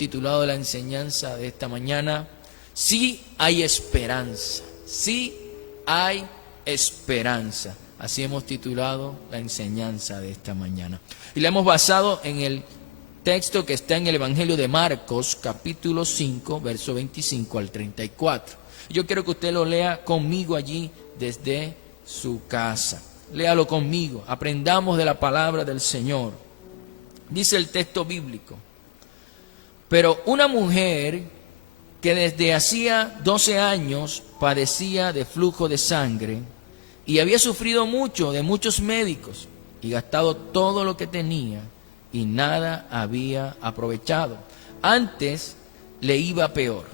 titulado la enseñanza de esta mañana, sí hay esperanza, sí hay esperanza. Así hemos titulado la enseñanza de esta mañana. Y la hemos basado en el texto que está en el Evangelio de Marcos, capítulo 5, verso 25 al 34. Yo quiero que usted lo lea conmigo allí desde su casa. Léalo conmigo, aprendamos de la palabra del Señor. Dice el texto bíblico: pero una mujer que desde hacía 12 años padecía de flujo de sangre y había sufrido mucho de muchos médicos y gastado todo lo que tenía y nada había aprovechado, antes le iba peor.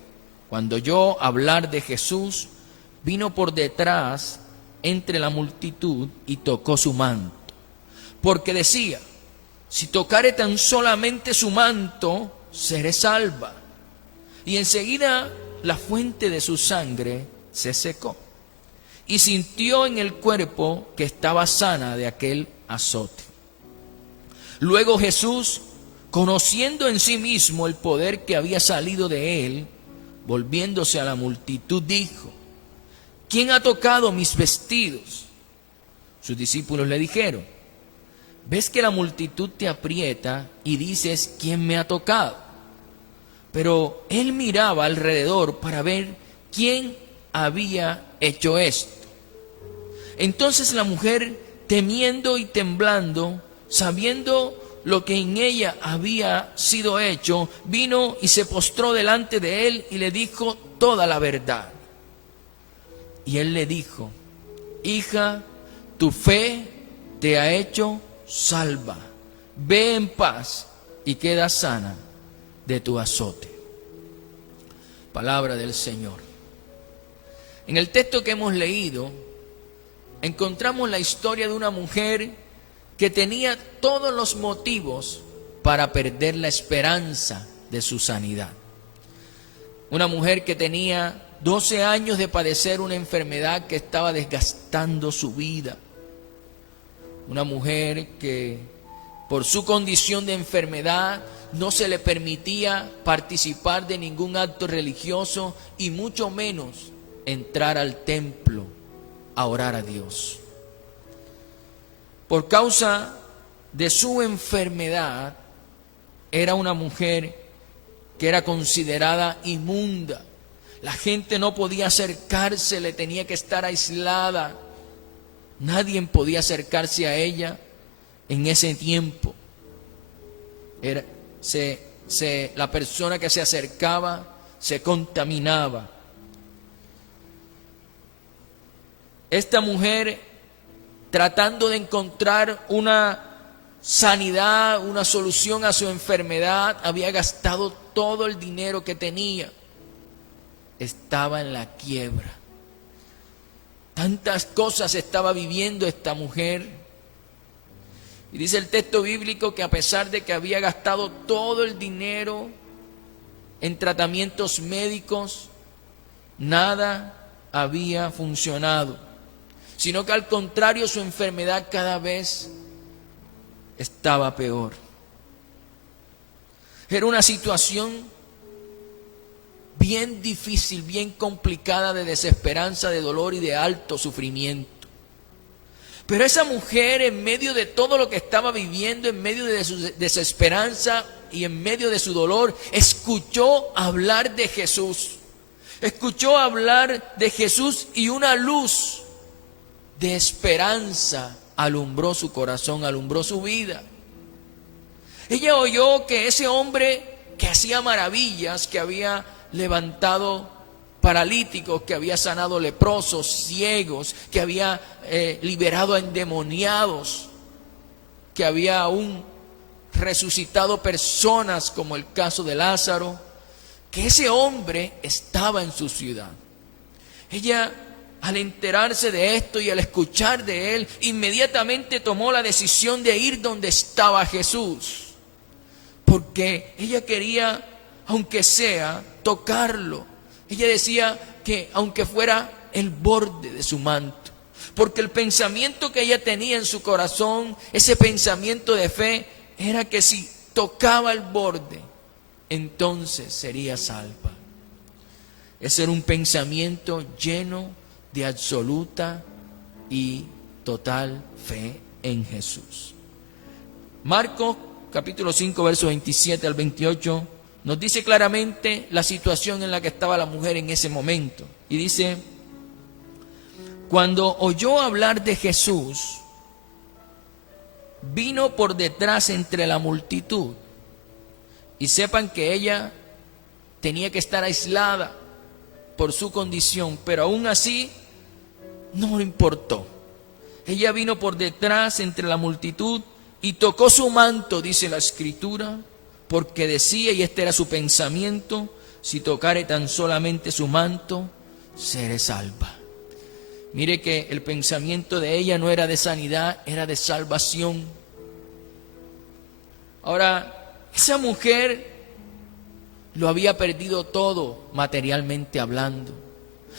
Cuando oyó hablar de Jesús, vino por detrás entre la multitud y tocó su manto, porque decía: si tocare tan solamente su manto, seré salva. Y enseguida la fuente de su sangre se secó, y sintió en el cuerpo que estaba sana de aquel azote. Luego Jesús, conociendo en sí mismo el poder que había salido de él, volviéndose a la multitud, dijo: ¿quién ha tocado mis vestidos? Sus discípulos le dijeron: ¿ves que la multitud te aprieta y dices: ¿quién me ha tocado? Pero él miraba alrededor para ver quién había hecho esto. Entonces la mujer, temiendo y temblando, sabiendo lo que en ella había sido hecho, vino y se postró delante de él y le dijo toda la verdad. Y él le dijo: hija, tu fe te ha hecho salva. Ve en paz y queda sana de tu azote. Palabra del Señor. En el texto que hemos leído, encontramos la historia de una mujer que tenía todos los motivos para perder la esperanza de su sanidad. Una mujer que tenía 12 años de padecer una enfermedad que estaba desgastando su vida. Una mujer que por su condición de enfermedad no se le permitía participar de ningún acto religioso y mucho menos entrar al templo a orar a Dios. Por causa de su enfermedad, era una mujer que era considerada inmunda. La gente no podía acercarse, le tenía que estar aislada. Nadie podía acercarse a ella en ese tiempo. La persona que se acercaba se contaminaba. Esta mujer, tratando de encontrar una sanidad, una solución a su enfermedad, había gastado todo el dinero que tenía. Estaba en la quiebra. Tantas cosas estaba viviendo esta mujer. Y dice el texto bíblico que a pesar de que había gastado todo el dinero en tratamientos médicos, nada había funcionado, sino que al contrario, su enfermedad cada vez estaba peor. Era una situación bien difícil, bien complicada, de desesperanza, de dolor y de alto sufrimiento. Pero esa mujer, en medio de todo lo que estaba viviendo, en medio de su desesperanza y en medio de su dolor, escuchó hablar de Jesús. Escuchó hablar de Jesús y una luz de esperanza alumbró su corazón, alumbró su vida. Ella oyó que ese hombre que hacía maravillas, que había levantado paralíticos, que había sanado leprosos, ciegos, que había liberado a endemoniados, que había aún resucitado personas, como el caso de Lázaro, que ese hombre estaba en su ciudad. Ella, al enterarse de esto y al escuchar de él, inmediatamente tomó la decisión de ir donde estaba Jesús, porque ella quería, aunque sea, tocarlo. Ella decía que aunque fuera el borde de su manto, porque el pensamiento que ella tenía en su corazón, ese pensamiento de fe, era que si tocaba el borde, entonces sería salva. Ese era un pensamiento lleno de absoluta y total fe en Jesús. Marcos capítulo 5, versos 27 al 28, nos dice claramente la situación en la que estaba la mujer en ese momento. Y dice: cuando oyó hablar de Jesús, vino por detrás entre la multitud. Y sepan que ella tenía que estar aislada por su condición, pero aún así no le importó. Ella vino por detrás entre la multitud y tocó su manto, dice la Escritura, porque decía, y este era su pensamiento: si tocare tan solamente su manto, seré salva. Mire que el pensamiento de ella no era de sanidad, era de salvación. Ahora, esa mujer lo había perdido todo materialmente hablando,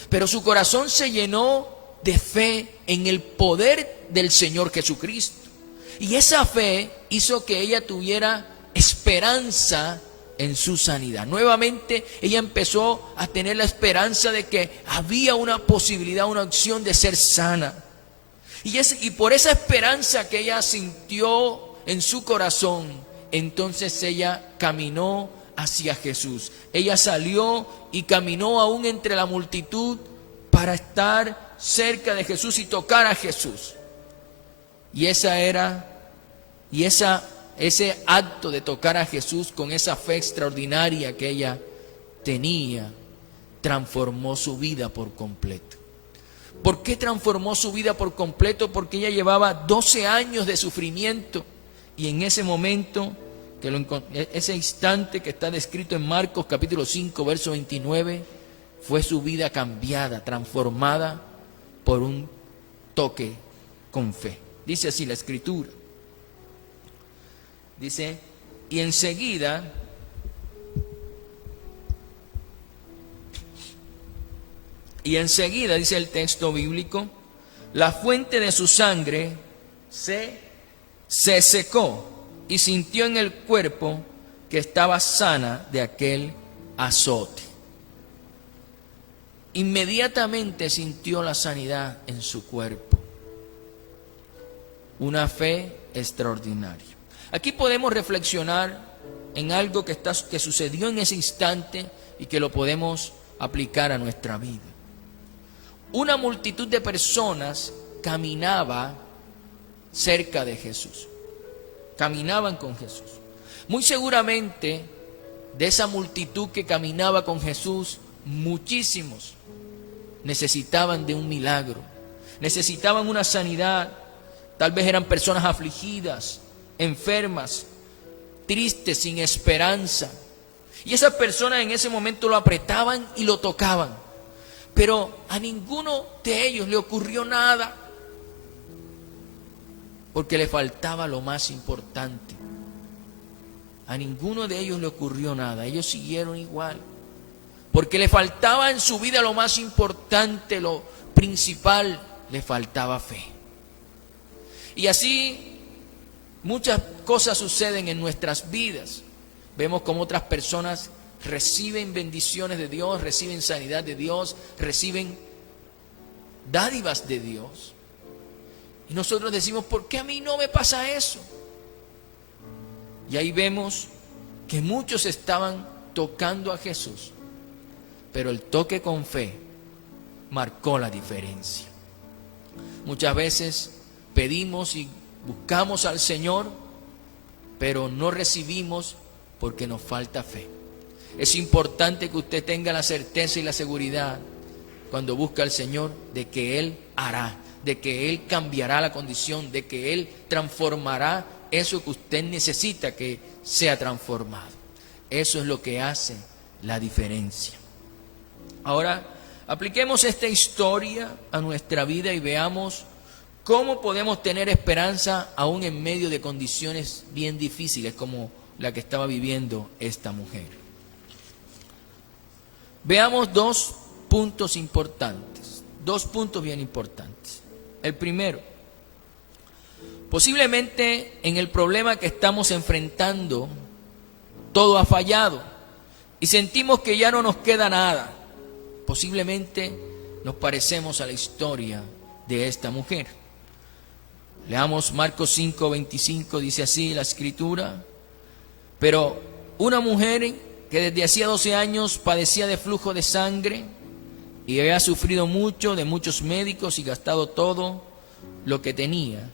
pero su corazón se llenó de fe en el poder del Señor Jesucristo. Y esa fe hizo que ella tuviera esperanza en su sanidad. Nuevamente ella empezó a tener la esperanza de que había una posibilidad, una opción de ser sana. Y por esa esperanza que ella sintió en su corazón, entonces ella caminó hacia Jesús. Ella salió y caminó aún entre la multitud para estar cerca de Jesús y tocar a Jesús. Y ese acto de tocar a Jesús con esa fe extraordinaria que ella tenía, transformó su vida por completo. ¿Por qué transformó su vida por completo? Porque ella llevaba 12 años de sufrimiento, y en ese momento, ese instante que está descrito en Marcos capítulo 5, verso 29, fue su vida cambiada, transformada por un toque con fe. Dice así la Escritura. Dice: y enseguida dice el texto bíblico, la fuente de su sangre se secó y sintió en el cuerpo que estaba sana de aquel azote. Inmediatamente sintió la sanidad en su cuerpo. Una fe extraordinaria. Aquí podemos reflexionar en algo que sucedió en ese instante y que lo podemos aplicar a nuestra vida. Una multitud de personas caminaba cerca de Jesús. Caminaban con Jesús. Muy seguramente de esa multitud que caminaba con Jesús, muchísimos necesitaban de un milagro, necesitaban una sanidad. Tal vez eran personas afligidas, enfermas, tristes, sin esperanza. Y esas personas en ese momento lo apretaban y lo tocaban. Pero a ninguno de ellos le ocurrió nada, porque le faltaba lo más importante. A ninguno de ellos le ocurrió nada. Ellos siguieron igual, porque le faltaba en su vida lo más importante, lo principal: le faltaba fe. Y así muchas cosas suceden en nuestras vidas. Vemos cómo otras personas reciben bendiciones de Dios, reciben sanidad de Dios, reciben dádivas de Dios. Y nosotros decimos: ¿por qué a mí no me pasa eso? Y ahí vemos que muchos estaban tocando a Jesús, pero el toque con fe marcó la diferencia. Muchas veces pedimos y buscamos al Señor, pero no recibimos porque nos falta fe. Es importante que usted tenga la certeza y la seguridad, cuando busca al Señor, de que Él hará, de que Él cambiará la condición, de que Él transformará eso que usted necesita que sea transformado. Eso es lo que hace la diferencia. Ahora, apliquemos esta historia a nuestra vida y veamos cómo podemos tener esperanza aún en medio de condiciones bien difíciles como la que estaba viviendo esta mujer. Veamos dos puntos importantes, dos puntos bien importantes. El primero: posiblemente en el problema que estamos enfrentando, todo ha fallado. y sentimos que ya no nos queda nada. Posiblemente nos parecemos a la historia de esta mujer. Leamos Marcos 5:25, dice así la escritura: pero una mujer que desde hacía 12 años padecía de flujo de sangre y había sufrido mucho de muchos médicos y gastado todo lo que tenía,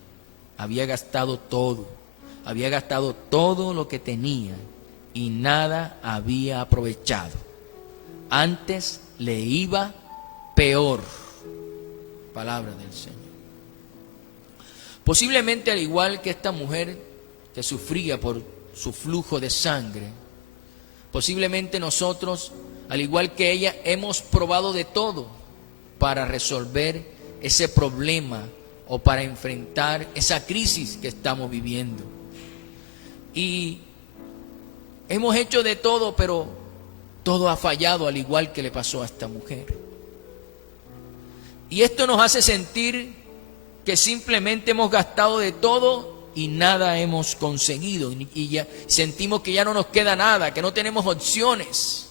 había gastado todo lo que tenía y nada había aprovechado. Antes le iba peor. Palabra del Señor. Posiblemente al igual que esta mujer que sufría por su flujo de sangre, posiblemente nosotros, al igual que ella, hemos probado de todo para resolver ese problema o para enfrentar esa crisis que estamos viviendo. Y hemos hecho de todo, pero todo ha fallado, al igual que le pasó a esta mujer. Y esto nos hace sentir que simplemente hemos gastado de todo y nada hemos conseguido. Y ya sentimos que ya no nos queda nada, que no tenemos opciones.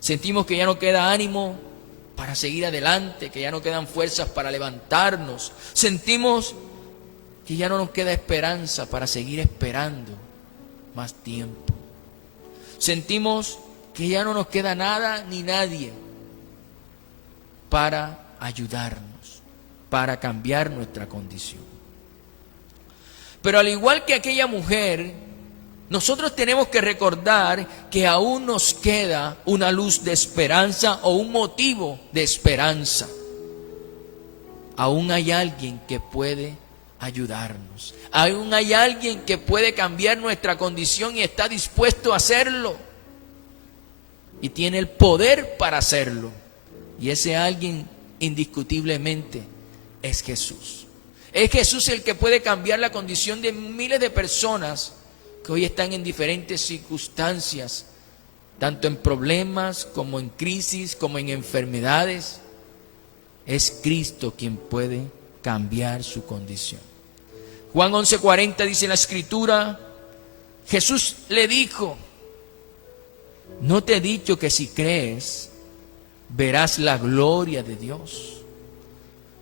Sentimos que ya no queda ánimo para seguir adelante, que ya no quedan fuerzas para levantarnos. Sentimos que ya no nos queda esperanza para seguir esperando más tiempo. Sentimos que ya no nos queda nada ni nadie para ayudarnos, para cambiar nuestra condición. Pero al igual que aquella mujer, nosotros tenemos que recordar que aún nos queda una luz de esperanza o un motivo de esperanza. Aún hay alguien que puede ayudarnos. Aún hay alguien que puede cambiar nuestra condición y está dispuesto a hacerlo. Y tiene el poder para hacerlo. Y ese alguien, indiscutiblemente, es Jesús. Es Jesús el que puede cambiar la condición de miles de personas que hoy están en diferentes circunstancias, tanto en problemas como en crisis, como en enfermedades. Es Cristo quien puede cambiar su condición. Juan 11:40 dice en la escritura: Jesús le dijo: ¿no te he dicho que si crees verás la gloria de Dios?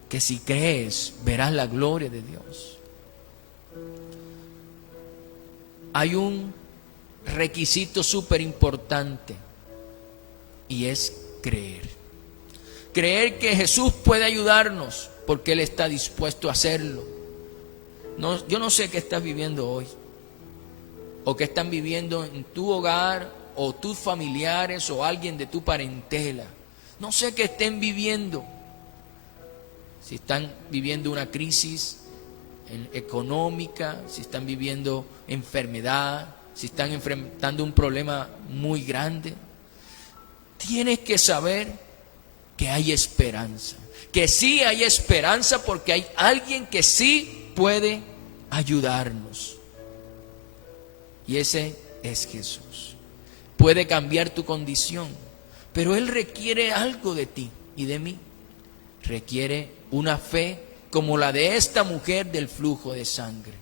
Que si crees verás la gloria de Dios. Hay un requisito súper importante y es creer. Creer que Jesús puede ayudarnos porque Él está dispuesto a hacerlo. No, yo no sé qué estás viviendo hoy o qué están viviendo en tu hogar o tus familiares o alguien de tu parentela. No sé qué estén viviendo. Si están viviendo una crisis económica, si están viviendo enfermedad, si están enfrentando un problema muy grande, tienes que saber que hay esperanza, que sí hay esperanza porque hay alguien que sí puede ayudarnos. Y ese es Jesús. Puede cambiar tu condición, pero Él requiere algo de ti y de mí. Requiere una fe como la de esta mujer del flujo de sangre.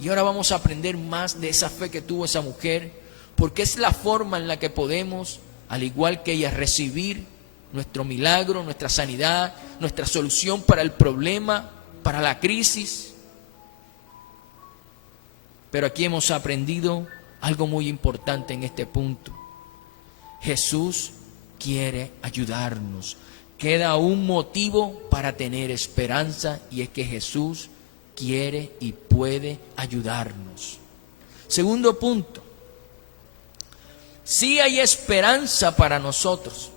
Y ahora vamos a aprender más de esa fe que tuvo esa mujer, porque es la forma en la que podemos, al igual que ella, recibir nuestro milagro, nuestra sanidad, nuestra solución para el problema, para la crisis. Pero aquí hemos aprendido algo muy importante en este punto. Jesús quiere ayudarnos. Queda un motivo para tener esperanza y es que Jesús quiere y puede ayudarnos. Segundo punto. Sí hay esperanza para nosotros.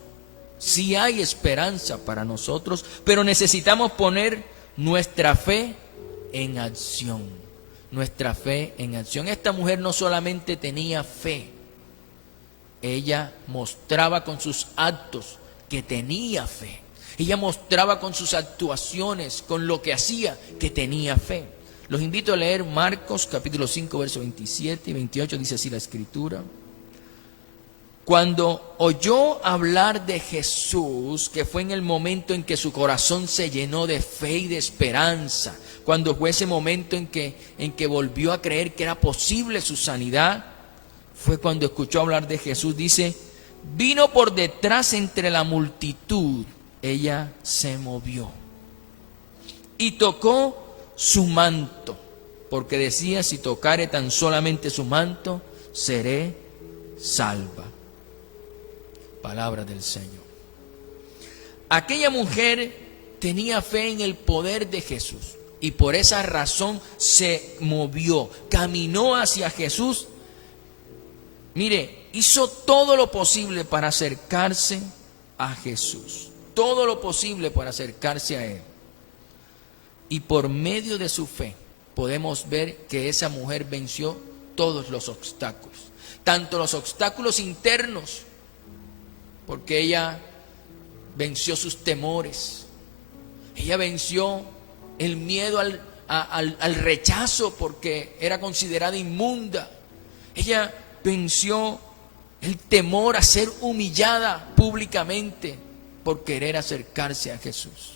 Sí hay esperanza para nosotros, pero necesitamos poner nuestra fe en acción. Nuestra fe en acción. Esta mujer no solamente tenía fe, ella mostraba con sus actos que tenía fe. Ella mostraba con sus actuaciones, con lo que hacía, que tenía fe. Los invito a leer Marcos capítulo 5, versos 27 y 28, dice así la escritura. Cuando oyó hablar de Jesús, que fue en el momento en que su corazón se llenó de fe y de esperanza, cuando fue ese momento en que volvió a creer que era posible su sanidad, fue cuando escuchó hablar de Jesús. Dice, vino por detrás entre la multitud. Ella se movió y tocó su manto, porque decía, si tocare tan solamente su manto, seré salva. Palabra del Señor. Aquella mujer tenía fe en el poder de Jesús y por esa razón se movió, caminó hacia Jesús. Mire, hizo todo lo posible para acercarse a Jesús, todo lo posible para acercarse a Él. Y por medio de su fe podemos ver que esa mujer venció todos los obstáculos, tanto los obstáculos internos, porque ella venció sus temores, ella venció el miedo al rechazo porque era considerada inmunda, ella venció el temor a ser humillada públicamente por querer acercarse a Jesús.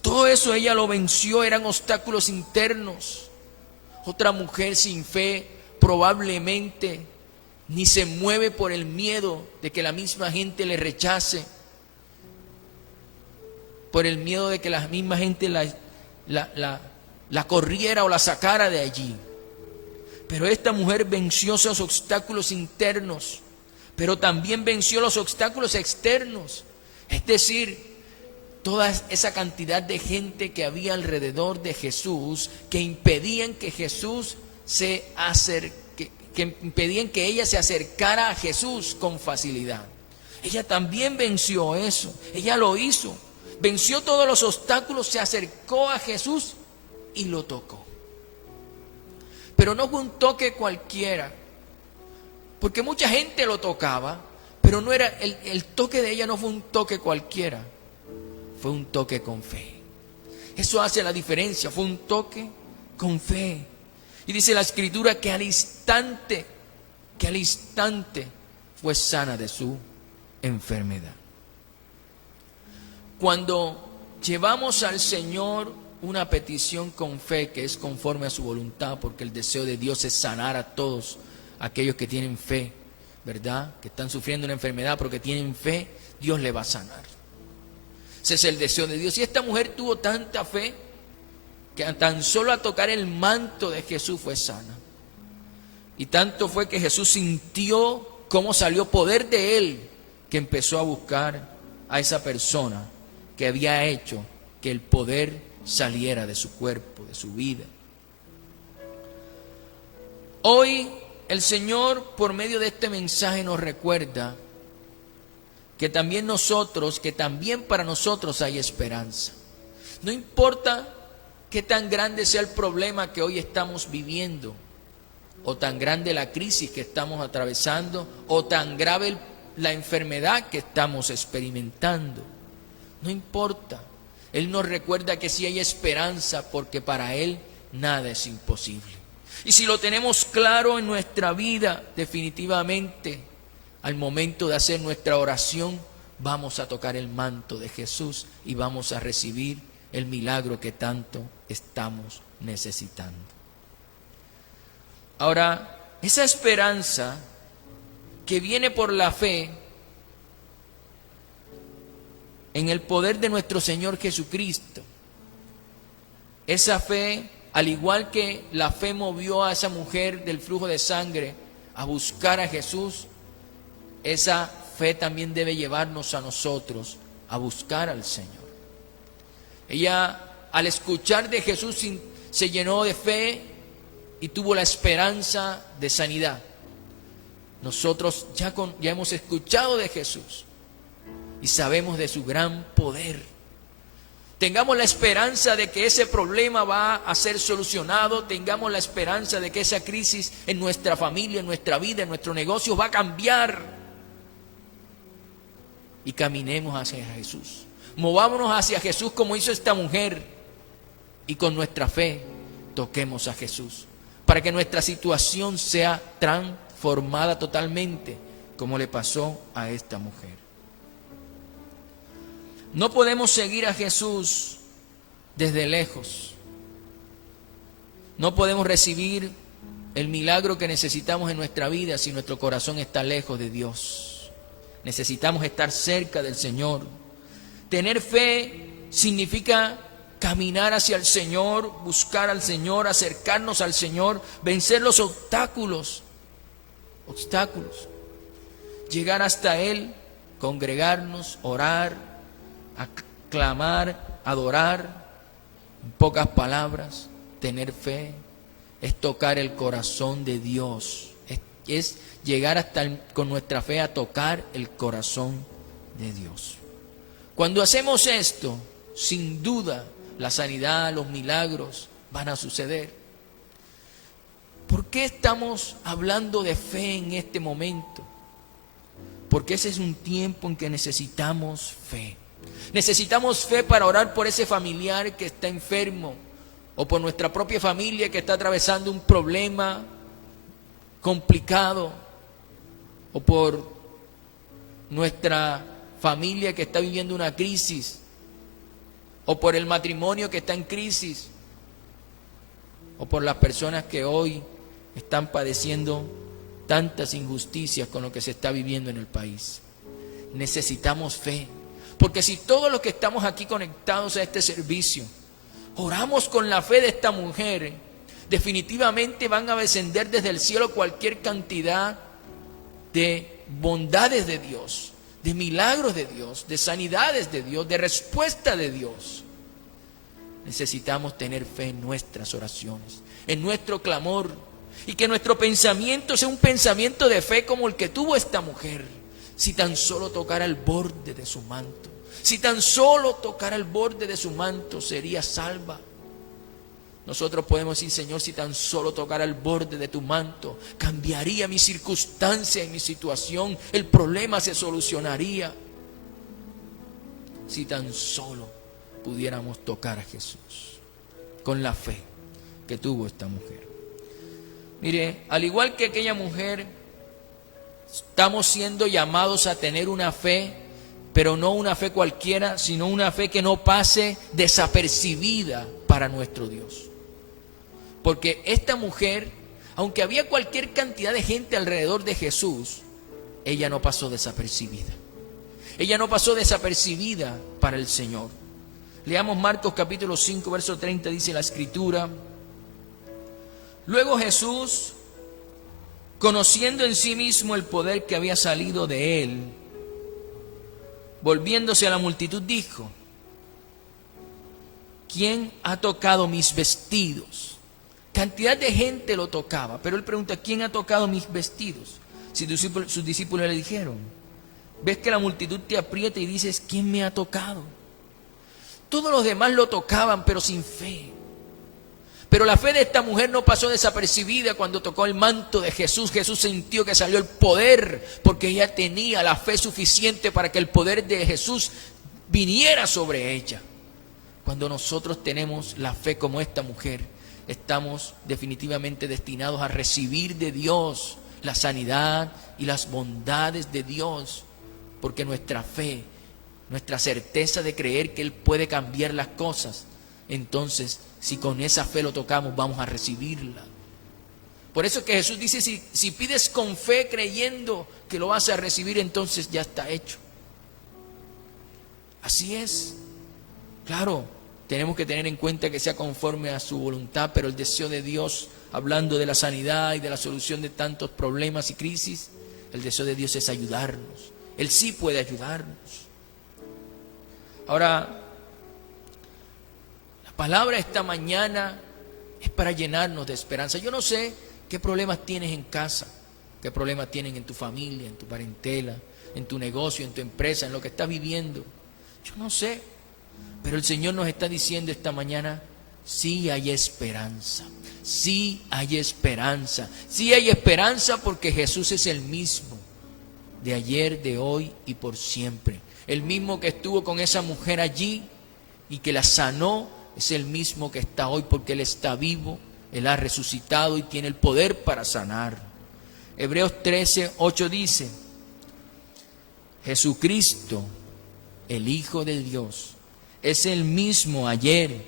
Todo eso ella lo venció, eran obstáculos internos. Otra mujer sin fe probablemente ni se mueve por el miedo de que la misma gente le rechace, por el miedo de que la misma gente la corriera o la sacara de allí. Pero esta mujer venció esos obstáculos internos, pero también venció los obstáculos externos. Es decir, toda esa cantidad de gente que había alrededor de Jesús, que impedían que Jesús se acerque, que impedían que ella se acercara a Jesús con facilidad. Ella también venció eso, ella lo hizo. Venció todos los obstáculos, se acercó a Jesús y lo tocó. Pero no fue un toque cualquiera, porque mucha gente lo tocaba, pero no era el toque de ella no fue un toque cualquiera, fue un toque con fe. Eso hace la diferencia, fue un toque con fe. Y dice la Escritura que al instante fue sana de su enfermedad. Cuando llevamos al Señor una petición con fe que es conforme a su voluntad, porque el deseo de Dios es sanar a todos aquellos que tienen fe, ¿verdad? Que están sufriendo una enfermedad porque tienen fe, Dios le va a sanar. Ese es el deseo de Dios. Y esta mujer tuvo tanta fe que tan solo a tocar el manto de Jesús fue sana. Y tanto fue que Jesús sintió cómo salió poder de Él, que empezó a buscar a esa persona que había hecho que el poder saliera de su cuerpo, de su vida. Hoy el Señor, por medio de este mensaje, nos recuerda que también para nosotros hay esperanza. No importa qué tan grande sea el problema que hoy estamos viviendo, o tan grande la crisis que estamos atravesando, o tan grave la enfermedad que estamos experimentando. No importa. Él nos recuerda que sí hay esperanza, porque para Él nada es imposible. Y si lo tenemos claro en nuestra vida, definitivamente, al momento de hacer nuestra oración, vamos a tocar el manto de Jesús y vamos a recibir el milagro que tanto estamos necesitando. Ahora, esa esperanza que viene por la fe en el poder de nuestro Señor Jesucristo, esa fe, al igual que la fe movió a esa mujer del flujo de sangre a buscar a Jesús, esa fe también debe llevarnos a nosotros a buscar al Señor. Ella, al escuchar de Jesús, se llenó de fe y tuvo la esperanza de sanidad. Nosotros ya hemos escuchado de Jesús y sabemos de su gran poder. Tengamos la esperanza de que ese problema va a ser solucionado. Tengamos la esperanza de que esa crisis en nuestra familia, en nuestra vida, en nuestro negocio va a cambiar. Y caminemos hacia Jesús. Movámonos hacia Jesús como hizo esta mujer. Y con nuestra fe toquemos a Jesús, para que nuestra situación sea transformada totalmente, como le pasó a esta mujer. No podemos seguir a Jesús desde lejos. No podemos recibir el milagro que necesitamos en nuestra vida si nuestro corazón está lejos de Dios. Necesitamos estar cerca del Señor. Tener fe significa caminar hacia el Señor, buscar al Señor, acercarnos al Señor, vencer los obstáculos, llegar hasta Él, congregarnos, orar, aclamar, adorar. En pocas palabras, tener fe es tocar el corazón de Dios, es llegar con nuestra fe a tocar el corazón de Dios. Cuando hacemos esto, sin duda, la sanidad, los milagros van a suceder. ¿Por qué estamos hablando de fe en este momento? Porque ese es un tiempo en que necesitamos fe. Necesitamos fe para orar por ese familiar que está enfermo, o por nuestra propia familia que está atravesando un problema complicado, o por nuestra familia que está viviendo una crisis, o por el matrimonio que está en crisis, o por las personas que hoy están padeciendo tantas injusticias con lo que se está viviendo en el país. Necesitamos fe, porque si todos los que estamos aquí conectados a este servicio oramos con la fe de esta mujer, definitivamente van a descender desde el cielo cualquier cantidad de bondades de Dios, de milagros de Dios, de sanidades de Dios, de respuesta de Dios. Necesitamos tener fe en nuestras oraciones, en nuestro clamor, y que nuestro pensamiento sea un pensamiento de fe como el que tuvo esta mujer. Si tan solo tocara el borde de su manto, si tan solo tocara el borde de su manto, sería salva. Nosotros podemos decir: Señor, si tan solo tocara el borde de tu manto, cambiaría mi circunstancia y mi situación, el problema se solucionaría. Si tan solo pudiéramos tocar a Jesús con la fe que tuvo esta mujer. Mire, al igual que aquella mujer, estamos siendo llamados a tener una fe, pero no una fe cualquiera, sino una fe que no pase desapercibida para nuestro Dios. Porque esta mujer, aunque había cualquier cantidad de gente alrededor de Jesús, ella no pasó desapercibida. Ella no pasó desapercibida para el Señor. Leamos Marcos capítulo 5, verso 30, dice la Escritura: luego Jesús, conociendo en sí mismo el poder que había salido de él, volviéndose a la multitud, dijo: ¿quién ha tocado mis vestidos? Cantidad de gente lo tocaba, pero él pregunta: ¿quién ha tocado mis vestidos? Sus discípulos le dijeron: ves que la multitud te aprieta y dices: ¿quién me ha tocado? Todos los demás lo tocaban, pero sin fe. Pero la fe de esta mujer no pasó desapercibida cuando tocó el manto de Jesús. Jesús sintió que salió el poder, porque ella tenía la fe suficiente para que el poder de Jesús viniera sobre ella. Cuando nosotros tenemos la fe como esta mujer, estamos definitivamente destinados a recibir de Dios la sanidad y las bondades de Dios, porque nuestra fe, nuestra certeza de creer que Él puede cambiar las cosas, entonces, si con esa fe lo tocamos, vamos a recibirla. Por eso que Jesús dice: si pides con fe creyendo que lo vas a recibir, entonces ya está hecho. Así es. Claro, tenemos que tener en cuenta que sea conforme a su voluntad, pero el deseo de Dios, hablando de la sanidad y de la solución de tantos problemas y crisis, el deseo de Dios es ayudarnos. Él sí puede ayudarnos. Ahora, la palabra esta mañana es para llenarnos de esperanza. Yo no sé qué problemas tienes en casa, qué problemas tienen en tu familia, en tu parentela, en tu negocio, en tu empresa, en lo que estás viviendo. Yo no sé, pero el Señor nos está diciendo esta mañana: sí hay esperanza, sí hay esperanza, sí hay esperanza, porque Jesús es el mismo de ayer, de hoy y por siempre. El mismo que estuvo con esa mujer allí y que la sanó es el mismo que está hoy, porque Él está vivo, Él ha resucitado y tiene el poder para sanar. Hebreos 13, 8 dice: Jesucristo, el Hijo de Dios, es el mismo ayer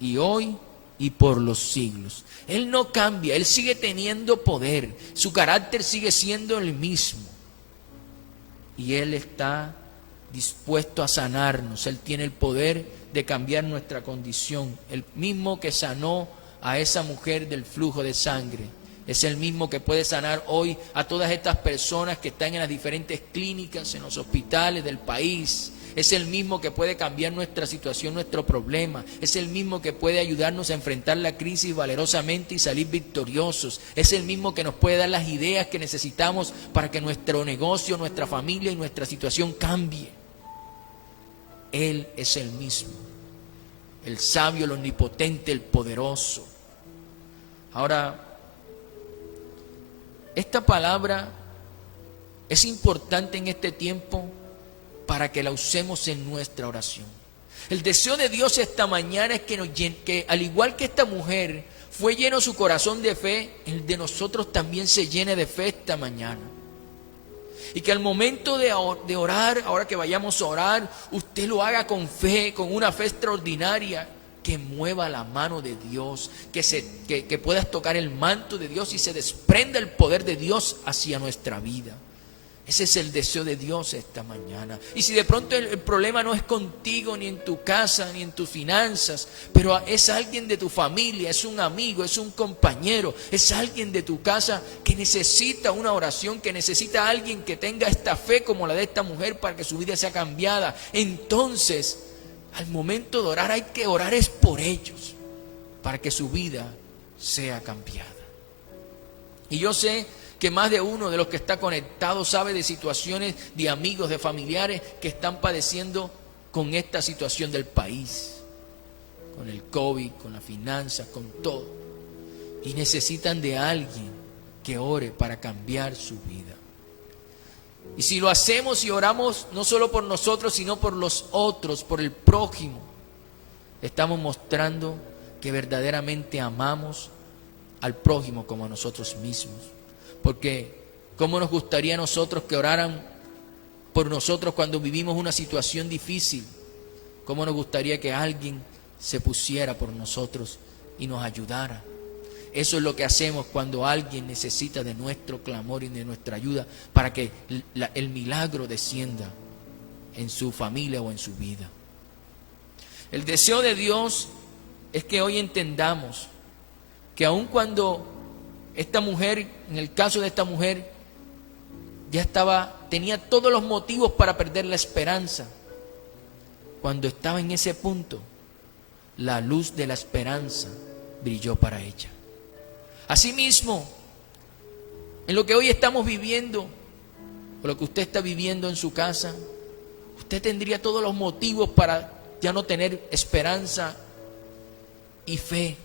y hoy y por los siglos. Él no cambia, Él sigue teniendo poder, su carácter sigue siendo el mismo. Y Él está dispuesto a sanarnos, Él tiene el poder de cambiar nuestra condición. El mismo que sanó a esa mujer del flujo de sangre, es el mismo que puede sanar hoy a todas estas personas que están en las diferentes clínicas, en los hospitales del país. Es el mismo que puede cambiar nuestra situación, nuestro problema. Es el mismo que puede ayudarnos a enfrentar la crisis valerosamente y salir victoriosos. Es el mismo que nos puede dar las ideas que necesitamos para que nuestro negocio, nuestra familia y nuestra situación cambie. Él es el mismo, el sabio, el omnipotente, el poderoso. Ahora, esta palabra es importante en este tiempo para que la usemos en nuestra oración. El deseo de Dios esta mañana es que al igual que esta mujer fue lleno su corazón de fe, el de nosotros también se llene de fe esta mañana. Y que al momento de orar, ahora que vayamos a orar, usted lo haga con fe, con una fe extraordinaria, que mueva la mano de Dios, que puedas tocar el manto de Dios y se desprenda el poder de Dios hacia nuestra vida. Ese es el deseo de Dios esta mañana. Y si de pronto el problema no es contigo, ni en tu casa, ni en tus finanzas, pero es alguien de tu familia, es un amigo, es un compañero, es alguien de tu casa que necesita una oración, que necesita a alguien que tenga esta fe como la de esta mujer para que su vida sea cambiada, entonces al momento de orar hay que orar es por ellos, para que su vida sea cambiada. Y yo sé que más de uno de los que está conectado sabe de situaciones de amigos, de familiares que están padeciendo con esta situación del país, con el COVID, con las finanzas, con todo. Y necesitan de alguien que ore para cambiar su vida. Y si lo hacemos y oramos no solo por nosotros, sino por los otros, por el prójimo, estamos mostrando que verdaderamente amamos al prójimo como a nosotros mismos. Porque ¿cómo nos gustaría a nosotros que oraran por nosotros cuando vivimos una situación difícil? ¿Cómo nos gustaría que alguien se pusiera por nosotros y nos ayudara? Eso es lo que hacemos cuando alguien necesita de nuestro clamor y de nuestra ayuda para que el milagro descienda en su familia o en su vida. El deseo de Dios es que hoy entendamos que aun cuando esta mujer, en el caso de esta mujer, tenía todos los motivos para perder la esperanza. Cuando estaba en ese punto, la luz de la esperanza brilló para ella. Asimismo, en lo que hoy estamos viviendo, o lo que usted está viviendo en su casa, usted tendría todos los motivos para ya no tener esperanza y fe.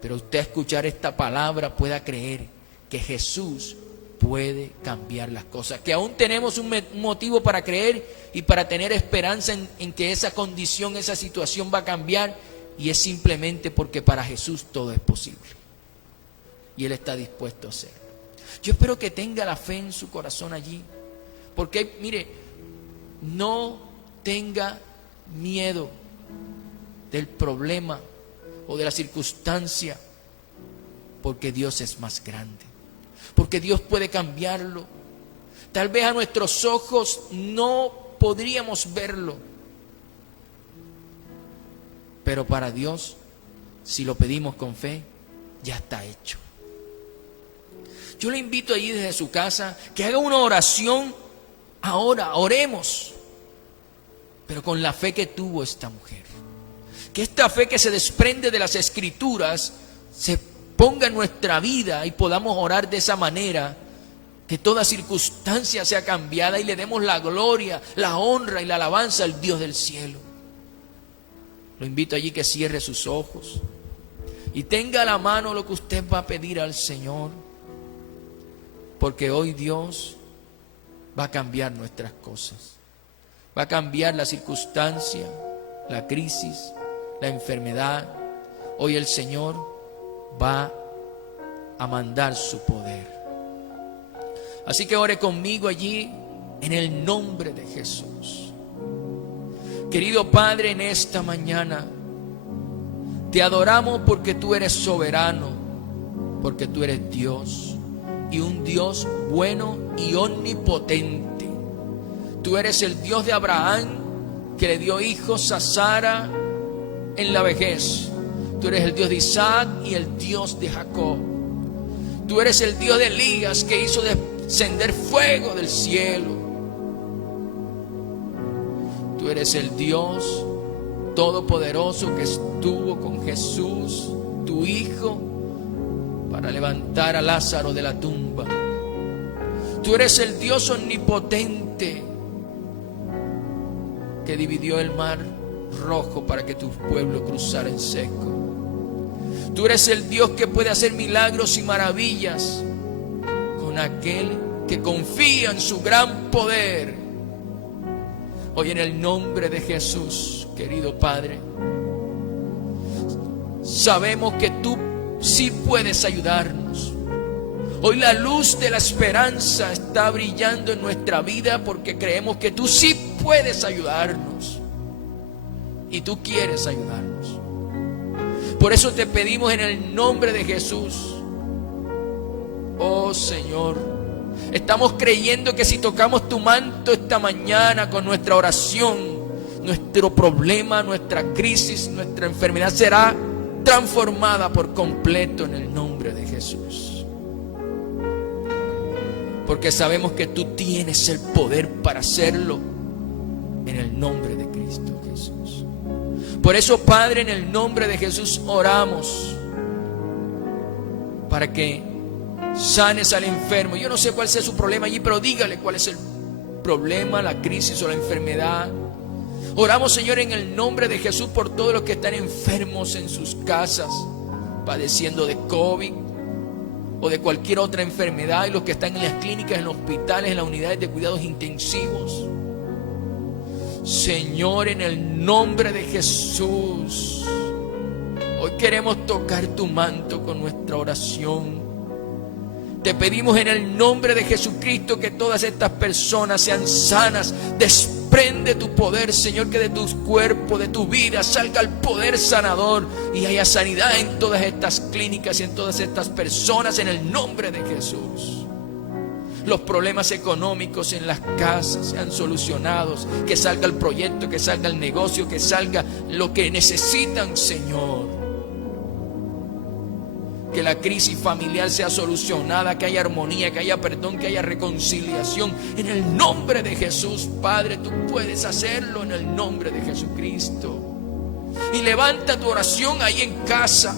Pero usted escuchar esta palabra pueda creer que Jesús puede cambiar las cosas. Que aún tenemos un motivo para creer y para tener esperanza en que esa condición, esa situación va a cambiar. Y es simplemente porque para Jesús todo es posible. Y Él está dispuesto a hacerlo. Yo espero que tenga la fe en su corazón allí. Porque, mire, no tenga miedo del problema o de la circunstancia, porque Dios es más grande, porque Dios puede cambiarlo. Tal vez a nuestros ojos no podríamos verlo, pero para Dios, si lo pedimos con fe, ya está hecho. Yo le invito allí desde su casa que haga una oración ahora, oremos, pero con la fe que tuvo esta mujer. Que esta fe que se desprende de las Escrituras se ponga en nuestra vida y podamos orar de esa manera, que toda circunstancia sea cambiada y le demos la gloria, la honra y la alabanza al Dios del cielo. Lo invito allí que cierre sus ojos y tenga a la mano lo que usted va a pedir al Señor, porque hoy Dios va a cambiar nuestras cosas, va a cambiar la circunstancia, la crisis, la enfermedad. Hoy el Señor va a mandar su poder. Así que ore conmigo allí en el nombre de Jesús. Querido Padre, en esta mañana Te adoramos porque tú eres soberano, porque tú eres Dios, y un Dios bueno y omnipotente. Tú eres el Dios de Abraham, que le dio hijos a Sara en la vejez. Tú eres el Dios de Isaac y el Dios de Jacob. Tú eres el Dios de Elías, que hizo descender fuego del cielo. Tú eres el Dios todopoderoso que estuvo con Jesús, tu Hijo, para levantar a Lázaro de la tumba. Tú eres el Dios omnipotente que dividió el mar rojo para que tu pueblo cruzara en seco. Tú eres el Dios que puede hacer milagros y maravillas con aquel que confía en su gran poder. Hoy, en el nombre de Jesús, querido Padre, sabemos que tú sí puedes ayudarnos. Hoy la luz de la esperanza está brillando en nuestra vida porque creemos que tú sí puedes ayudarnos. Y tú quieres ayudarnos. Por eso te pedimos en el nombre de Jesús, oh Señor, estamos creyendo que si tocamos tu manto esta mañana con nuestra oración, nuestro problema, nuestra crisis, nuestra enfermedad será transformada por completo en el nombre de Jesús. Porque sabemos que tú tienes el poder para hacerlo en el nombre de Cristo Jesús. Por eso, Padre, en el nombre de Jesús oramos para que sanes al enfermo. Yo no sé cuál sea su problema allí, pero dígale cuál es el problema, la crisis o la enfermedad. Oramos, Señor, en el nombre de Jesús por todos los que están enfermos en sus casas, padeciendo de COVID o de cualquier otra enfermedad, y los que están en las clínicas, en los hospitales, en las unidades de cuidados intensivos. Señor, en el nombre de Jesús, hoy queremos tocar tu manto con nuestra oración. Te pedimos en el nombre de Jesucristo que todas estas personas sean sanas. Desprende tu poder, Señor, que de tus cuerpos, de tu vida, salga el poder sanador y haya sanidad en todas estas clínicas y en todas estas personas, en el nombre de Jesús. Los problemas económicos en las casas sean solucionados, que salga el proyecto, que salga el negocio, que salga lo que necesitan, Señor. Que la crisis familiar sea solucionada, que haya armonía, que haya perdón, que haya reconciliación. En el nombre de Jesús, Padre, tú puedes hacerlo en el nombre de Jesucristo. Y levanta tu oración ahí en casa.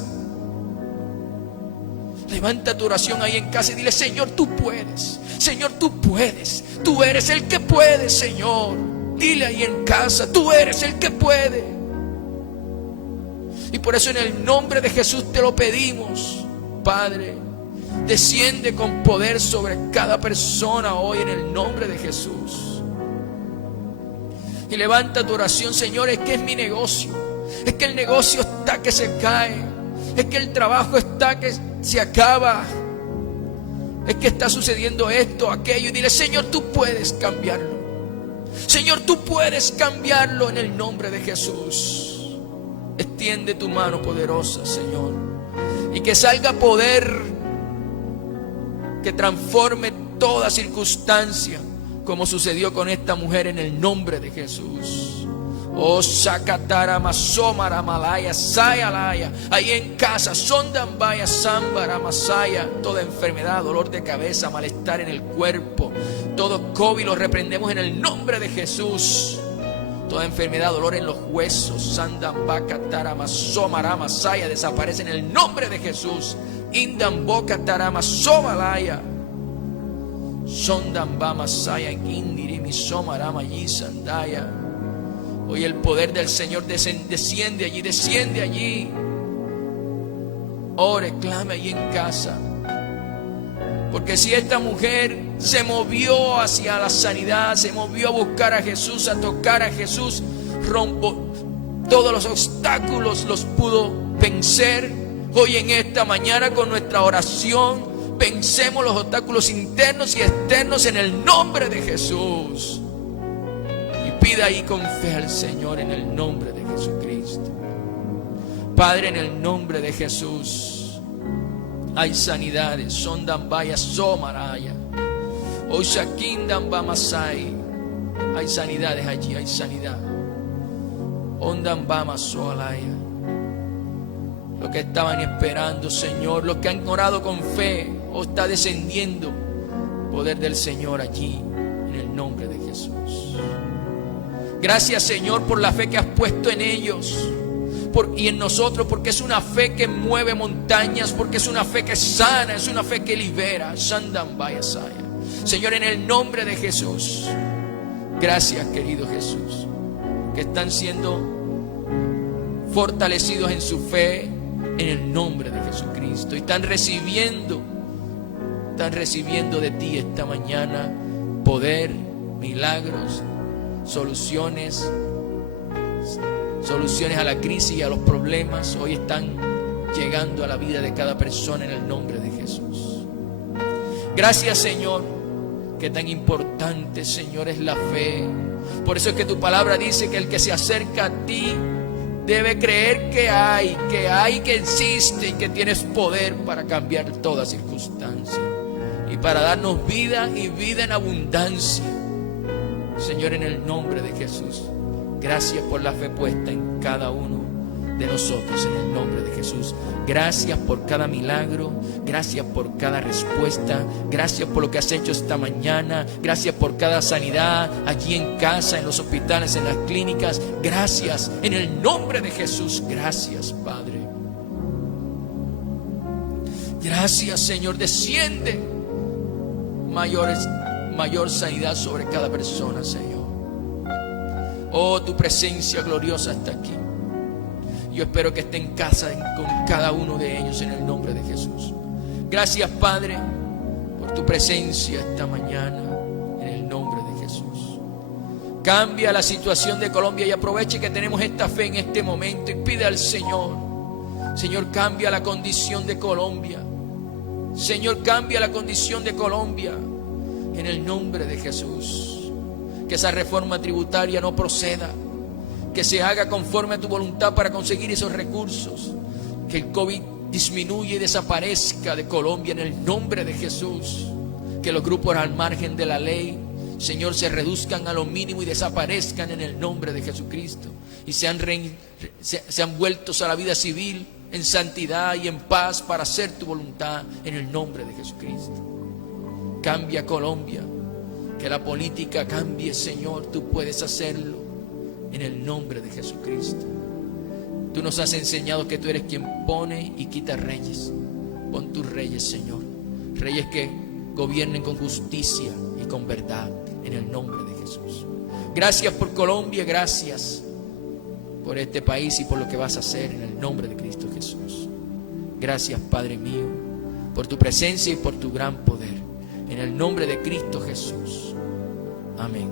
Levanta tu oración ahí en casa y dile: Señor, tú puedes. Señor, tú puedes. Tú eres el que puede, Señor. Dile ahí en casa: tú eres el que puede. Y por eso en el nombre de Jesús te lo pedimos, Padre. Desciende con poder sobre cada persona hoy en el nombre de Jesús. Y levanta tu oración: Señor, es que es mi negocio. Es que el negocio está que se cae. Es que el trabajo está que se acaba. Es que está sucediendo esto, aquello. Y dile: Señor, tú puedes cambiarlo. Señor, tú puedes cambiarlo en el nombre de Jesús. Extiende tu mano poderosa, Señor, y que salga poder que transforme toda circunstancia, como sucedió con esta mujer, en el nombre de Jesús. Oh, Sakatara Masomara Malaya Sayalaya. Ahí en casa, Sondambaya Sambara Masaya. Toda enfermedad, dolor de cabeza, malestar en el cuerpo, todo COVID lo reprendemos en el nombre de Jesús. Toda enfermedad, dolor en los huesos, Sandambakatara Masomara Masaya, desaparece en el nombre de Jesús. Indambokatara Masomalaya. Sondamba Masaya Indiri Misomara Mayisandaya. Hoy el poder del Señor desciende allí, desciende allí. Ore, clame allí en casa. Porque si esta mujer se movió hacia la sanidad, se movió a buscar a Jesús, a tocar a Jesús, todos los obstáculos los pudo vencer. Hoy en esta mañana con nuestra oración vencemos los obstáculos internos y externos en el nombre de Jesús. Pida ahí con fe al Señor en el nombre de Jesucristo. Padre, en el nombre de Jesús, hay sanidades. Sondan vaya somaraya. Oshakindan bamasai. Hay sanidades allí, hay sanidad. Ondan bamasolaya. Los que estaban esperando, Señor, los que han orado con fe, o está descendiendo poder del Señor allí, en el nombre de Jesús. Gracias, Señor, por la fe que has puesto en ellos y en nosotros, porque es una fe que mueve montañas, porque es una fe que sana, es una fe que libera. Señor, en el nombre de Jesús, gracias, querido Jesús, que están siendo fortalecidos en su fe en el nombre de Jesucristo, y están recibiendo de ti esta mañana poder, milagros, soluciones a la crisis y a los problemas. Hoy están llegando a la vida de cada persona en el nombre de Jesús. Gracias, Señor, que tan importante, Señor, es la fe. Por eso es que tu palabra dice que el que se acerca a ti debe creer que existe y que tienes poder para cambiar toda circunstancia y para darnos vida y vida en abundancia. Señor, en el nombre de Jesús, gracias por la fe puesta en cada uno de nosotros, en el nombre de Jesús. Gracias por cada milagro, gracias por cada respuesta, gracias por lo que has hecho esta mañana, gracias por cada sanidad allí en casa, en los hospitales, en las clínicas. Gracias, en el nombre de Jesús. Gracias, Padre. Gracias, Señor. Desciende mayor sanidad sobre cada persona, Señor. Oh, tu presencia gloriosa está aquí. Yo espero que esté en casa con cada uno de ellos en el nombre de Jesús. Gracias, Padre, por tu presencia esta mañana en el nombre de Jesús. Cambia la situación de Colombia y aproveche que tenemos esta fe en este momento y pide al Señor. Señor, cambia la condición de Colombia. Señor, cambia la condición de Colombia en el nombre de Jesús. Que esa reforma tributaria no proceda, que se haga conforme a tu voluntad para conseguir esos recursos, que el COVID disminuya y desaparezca de Colombia en el nombre de Jesús, que los grupos al margen de la ley, Señor, se reduzcan a lo mínimo y desaparezcan en el nombre de Jesucristo y sean vueltos a la vida civil en santidad y en paz para hacer tu voluntad en el nombre de Jesucristo. Cambia Colombia, que la política cambie, Señor, tú puedes hacerlo en el nombre de Jesucristo. Tú nos has enseñado que tú eres quien pone y quita reyes. Pon tus reyes, Señor, reyes que gobiernen con justicia y con verdad en el nombre de Jesús. Gracias por Colombia, gracias por este país y por lo que vas a hacer en el nombre de Cristo Jesús. Gracias, Padre mío, por tu presencia y por tu gran poder en el nombre de Cristo Jesús. Amén.